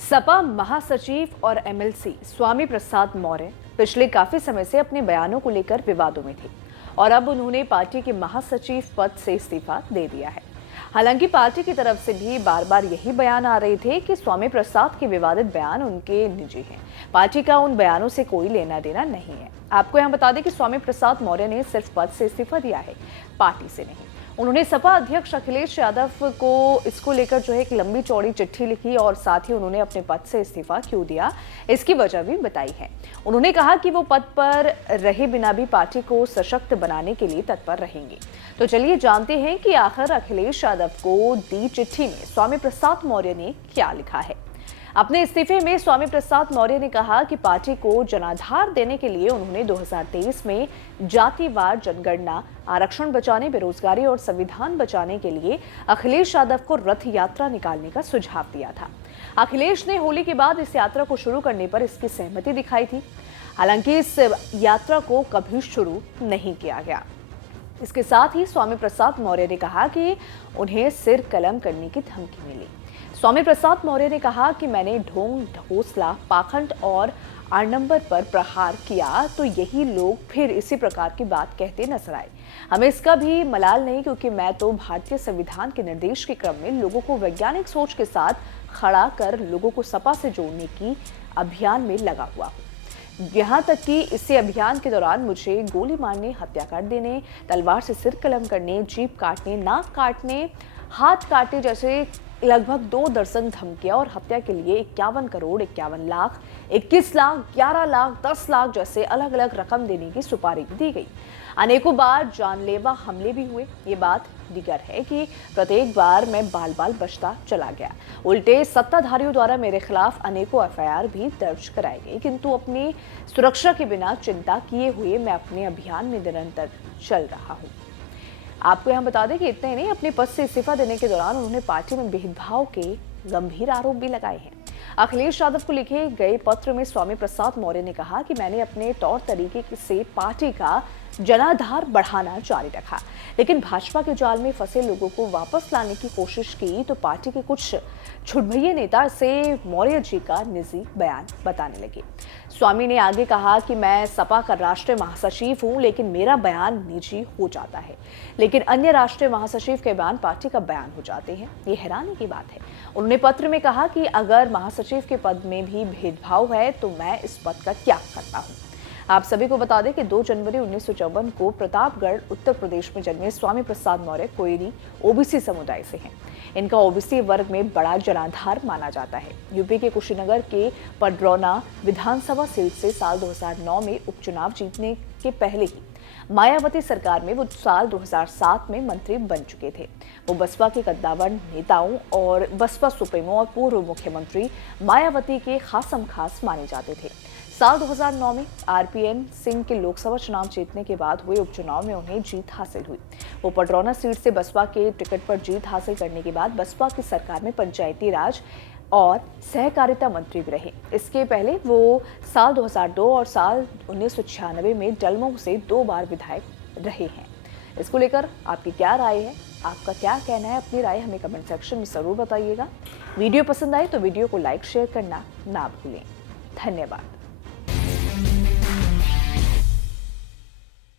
सपा महासचिव और एमएलसी स्वामी प्रसाद मौर्य पिछले काफी समय से अपने बयानों को लेकर विवादों में थे और अब उन्होंने पार्टी के महासचिव पद से इस्तीफा दे दिया है। हालांकि पार्टी की तरफ से भी बार बार यही बयान आ रहे थे कि स्वामी प्रसाद के विवादित बयान उनके निजी हैं। पार्टी का उन बयानों से कोई लेना देना नहीं है। आपको यहां बता दें कि स्वामी प्रसाद मौर्य ने सिर्फ पद से इस्तीफा दिया है, पार्टी से नहीं। उन्होंने सपा अध्यक्ष अखिलेश यादव को इसको लेकर जो है एक लंबी चौड़ी चिट्ठी लिखी और साथ ही उन्होंने अपने पद से इस्तीफा क्यों दिया इसकी वजह भी बताई है। उन्होंने कहा कि वो पद पर रहे बिना भी पार्टी को सशक्त बनाने के लिए तत्पर रहेंगे। तो चलिए जानते हैं कि आखिर अखिलेश यादव को दी चिट्ठी में स्वामी प्रसाद मौर्य ने क्या लिखा है। अपने इस्तीफे में स्वामी प्रसाद मौर्य ने कहा कि पार्टी को जनाधार देने के लिए उन्होंने 2023 में जातिवार जनगणना, आरक्षण बचाने, बेरोजगारी और संविधान बचाने के लिए अखिलेश यादव को रथ यात्रा निकालने का सुझाव दिया था। अखिलेश ने होली के बाद इस यात्रा को शुरू करने पर इसकी सहमति दिखाई थी। हालांकि इस यात्रा को कभी शुरू नहीं किया गया। इसके साथ ही स्वामी प्रसाद मौर्य ने कहा कि उन्हें सिर कलम करने की धमकी मिली। स्वामी प्रसाद मौर्य ने कहा कि मैंने ढोंग, ढकोसला, पाखंड और आडंबर पर प्रहार किया तो यही लोग फिर इसी प्रकार की बात कहते नजर आए। हमें इसका भी मलाल नहीं, क्योंकि मैं तो भारतीय संविधान के निर्देश के क्रम में लोगों को वैज्ञानिक सोच के साथ खड़ा कर लोगों को सपा से जोड़ने की अभियान में लगा हुआ हूँ। यहाँ तक कि इसी अभियान के दौरान मुझे गोली मारने, हत्या कर देने, तलवार से सिर कलम करने, जीभ काटने, नाक काटने, हाथ काटने जैसे लगभग 2 दर्जन धमकियां और हत्या के लिए 51 करोड़, 51 लाख, 21 लाख, 11 लाख, 10 लाख जैसे अलग अलग रकम देने की सुपारी भी दी गई। अनेकों बार जानलेवा हमले भी हुए। ये बात दीगर है कि प्रत्येक बार मैं बाल बाल बचता चला गया। उल्टे सत्ताधारियों द्वारा मेरे खिलाफ अनेकों एफआईआर भी दर्ज कराई गई, किंतु अपनी सुरक्षा के बिना चिंता किए हुए मैं अपने अभियान में निरंतर चल रहा हूँ। आपको यहाँ बता दें कि इतने ही नहीं, अपने पद से इस्तीफा देने के दौरान उन्होंने पार्टी में भेदभाव के गंभीर आरोप भी लगाए हैं। अखिलेश यादव को लिखे गए पत्र में स्वामी प्रसाद मौर्य ने कहा कि मैंने अपने तौर तरीके से पार्टी का जनाधार बढ़ाना जारी रखा, लेकिन भाजपा के जाल में फंसे लोगों को वापस लाने की कोशिश की तो पार्टी के कुछ छुटभैये नेता से मौर्य जी का निजी बयान बताने लगे। स्वामी ने आगे कहा कि मैं सपा का राष्ट्रीय महासचिव हूं, लेकिन मेरा बयान निजी हो जाता है, लेकिन अन्य राष्ट्रीय महासचिव के बयान पार्टी का बयान हो जाते हैं। ये हैरानी की बात है। उन्होंने पत्र में कहा कि अगर महासचिव के पद में भी भेदभाव है तो मैं इस पद का त्याग करता हूं। आप सभी को बता दें कि 2 जनवरी 1954 को प्रतापगढ़, उत्तर प्रदेश में जन्मे स्वामी प्रसाद मौर्य कोयरी ओबीसी समुदाय से हैं। इनका ओबीसी वर्ग में बड़ा जनाधार माना जाता है। यूपी के कुशीनगर के पडरौना विधानसभा सीट से साल 2009 में उपचुनाव जीतने के पहले ही मायावती सरकार में वो साल 2007 में मंत्री बन चुके थे। वो बसपा के कद्दावर नेताओं और बसपा सुप्रीमो और पूर्व मुख्यमंत्री मायावती के खासम खास माने जाते थे। साल 2009 में आरपीएन सिंह के लोकसभा चुनाव जीतने के बाद हुए उपचुनाव में उन्हें जीत हासिल हुई। वो पडरौना सीट से बसपा के टिकट पर जीत हासिल करने के बाद बसपा की सरकार में पंचायती राज और सहकारिता मंत्री भी रहे। इसके पहले वो साल 2002 और साल 1996 में डलमोग से 2 बार विधायक रहे हैं। इसको लेकर आपकी क्या राय है? आपका क्या कहना है? अपनी राय हमें कमेंट सेक्शन में जरूर बताइएगा। वीडियो पसंद आए तो वीडियो को लाइक, शेयर करना ना भूलें। धन्यवाद।